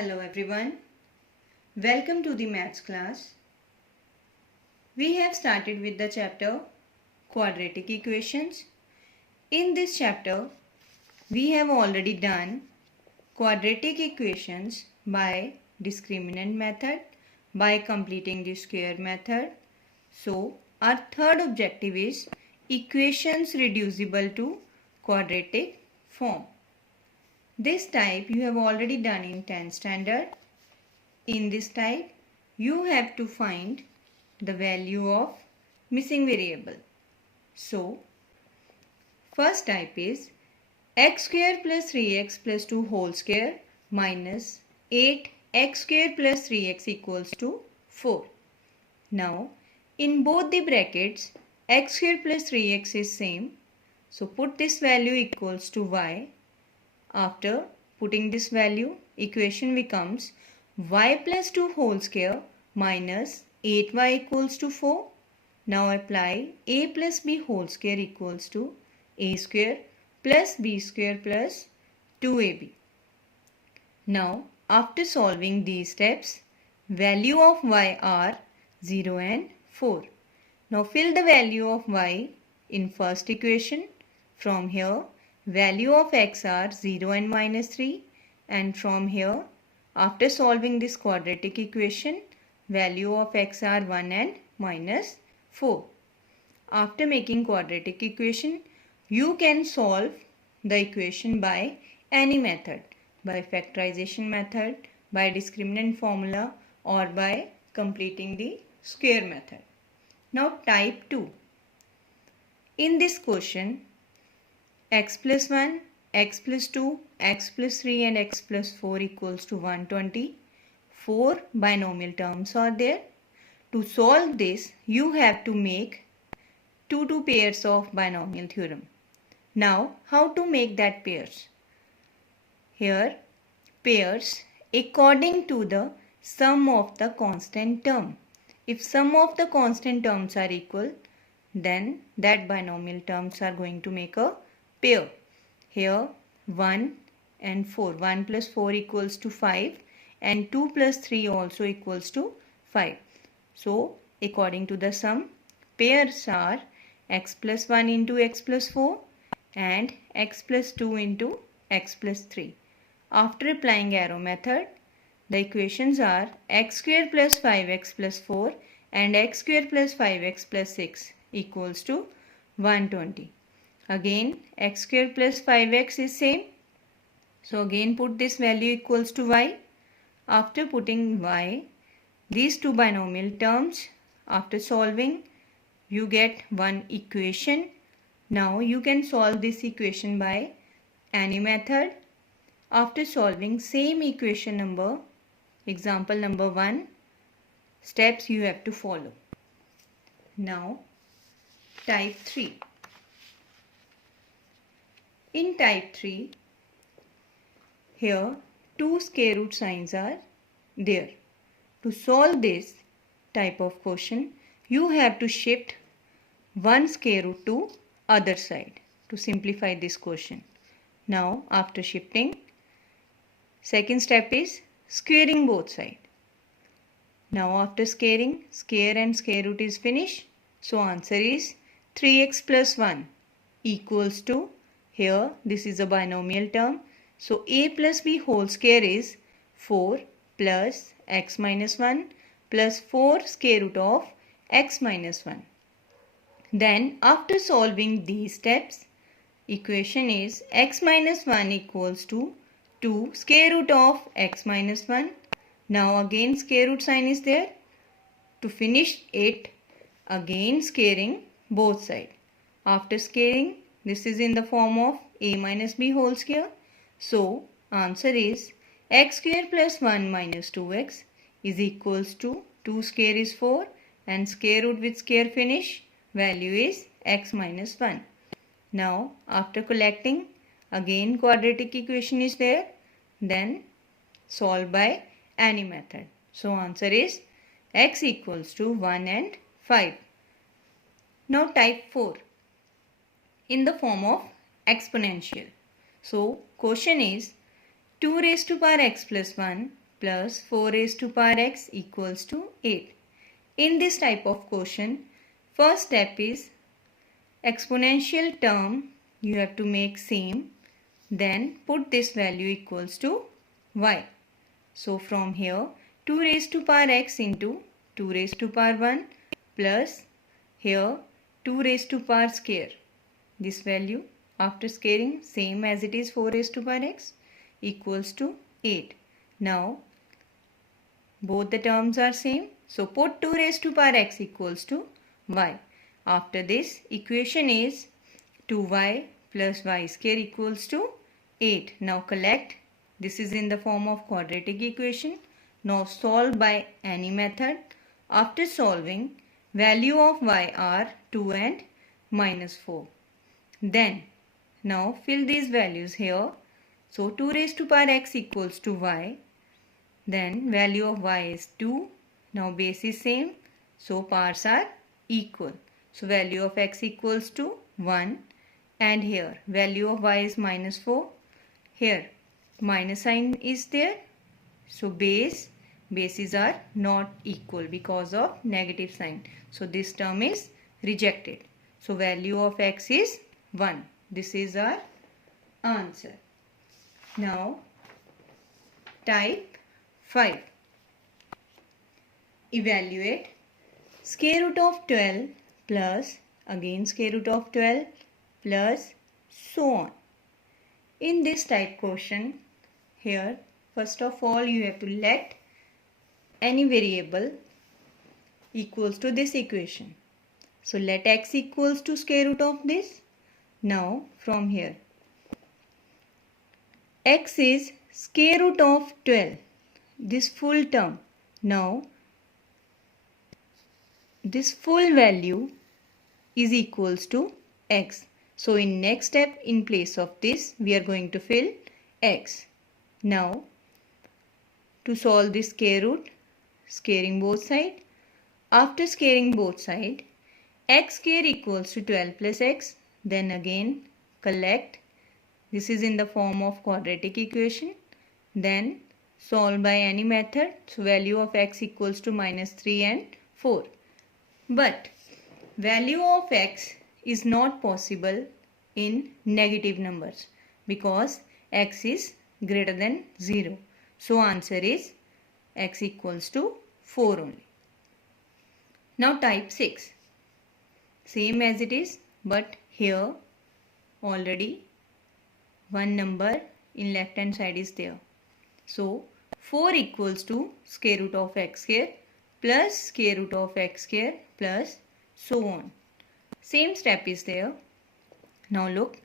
Hello everyone. Welcome to the maths class. We have started with the chapter quadratic equations. In this chapter, we have already done quadratic equations by discriminant method, by completing the square method. So, our third objective is equations reducible to quadratic form. This type you have already done in 10th standard. In this type, you have to find the value of missing variable. So, first type is x square plus 3x plus 2 whole square minus 8x square plus 3x equals to 4. Now, in both the brackets, x square plus 3x is same. So, put this value equals to y. After putting this value, equation becomes y plus 2 whole square minus 8y equals to 4. Now apply a plus b whole square equals to a square plus b square plus 2ab. Now after solving these steps, value of y are 0 and 4. Now fill the value of y in first equation. From here, value of x are 0 and minus 3, and from here, after solving this quadratic equation, value of x are 1 and minus 4. After making quadratic equation, you can solve the equation by any method, by factorization method, by discriminant formula, or by completing the square method. Now type 2. In this question, x plus 1, x plus 2, x plus 3 and x plus 4 equals to 120. 4 binomial terms are there. To solve this, you have to make 2 pairs of binomial theorem. Now, how to make that pairs? Here, pairs according to the sum of the constant term. If sum of the constant terms are equal, then that binomial terms are going to make a pair. Here 1 and 4. 1 plus 4 equals to 5 and 2 plus 3 also equals to 5. So according to the sum, pairs are x plus 1 into x plus 4 and x plus 2 into x plus 3. After applying arrow method, the equations are x square plus 5x plus 4 and x square plus 5x plus 6 equals to 120. Again, x square plus 5x is same. So again put this value equals to y. After putting y, these two binomial terms, after solving, you get one equation. Now you can solve this equation by any method. After solving same equation number, example number 1, steps you have to follow. Now type 3. In type 3, here two square root signs are there. To solve this type of question, you have to shift one square root to other side to simplify this question. Now after shifting, second step is squaring both sides. Now after squaring, square and square root is finished. So answer is 3x plus 1 equals to, here this is a binomial term. So a plus b whole square is 4 plus x minus 1 plus 4 square root of x minus 1. Then after solving these steps, equation is x minus 1 equals to 2 square root of x minus 1. Now again square root sign is there. To finish it, again squaring both sides. After squaring, this is in the form of a minus b whole square. So answer is x square plus 1 minus 2x is equals to 2 square is 4 and square root with square finish, value is x minus 1. Now after collecting, again quadratic equation is there, then solve by any method. So answer is x equals to 1 and 5. Now type 4 in the form of exponential. So question is 2 raised to power x plus 1 plus 4 raised to power x equals to 8. In this type of question, first step is exponential term you have to make same, then put this value equals to y. So from here 2 raised to power x into 2 raised to power 1 plus here 2 raised to power square. This value after squaring same as it is 4 raised to power x equals to 8. Now both the terms are same. So put 2 raised to power x equals to y. After this equation is 2y plus y square equals to 8. Now collect. This is in the form of quadratic equation. Now solve by any method. After solving, value of y are 2 and minus 4. Then now fill these values here. So 2 raised to power x equals to y. Then value of y is 2. Now base is same. So powers are equal. So value of x equals to 1. And here value of y is minus 4. Here minus sign is there. So bases are not equal because of negative sign. So this term is rejected. So value of x is 1. This is our answer. Now type 5. Evaluate square root of 12 plus again square root of 12 plus so on. In this type question, here first of all you have to let any variable equals to this equation. So let x equals to square root of this. Now from here x is square root of 12, this full term. Now this full value is equals to x. So in next step, in place of this we are going to fill x. Now to solve this square root, squaring both sides. After squaring both sides, x square equals to 12 plus x. Then again collect. This is in the form of quadratic equation. Then solve by any method. So value of x equals to minus 3 and 4. But value of x is not possible in negative numbers because x is greater than 0. So answer is x equals to 4 only. Now type 6. Same as it is, but here already one number in left hand side is there. So 4 equals to square root of x square plus square root of x square plus so on. Same step is there. Now look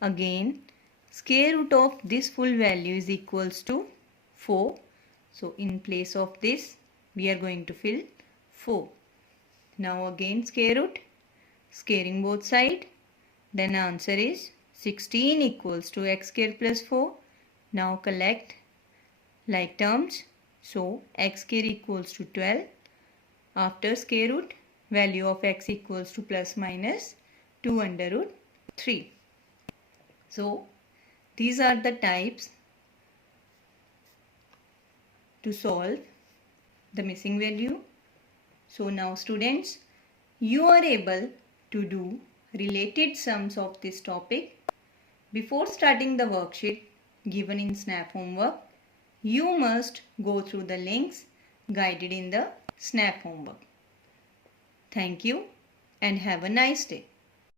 again, square root of this full value is equals to 4. So in place of this we are going to fill 4. Now again square root, squaring both sides. Then answer is 16 equals to x square plus 4. Now collect like terms. So x square equals to 12. After square root, value of x equals to plus minus 2 under root 3. So these are the types to solve the missing value. So now students, you are able to do related sums of this topic. Before starting the worksheet given in Snap homework, you must go through the links guided in the Snap homework. Thank you and have a nice day.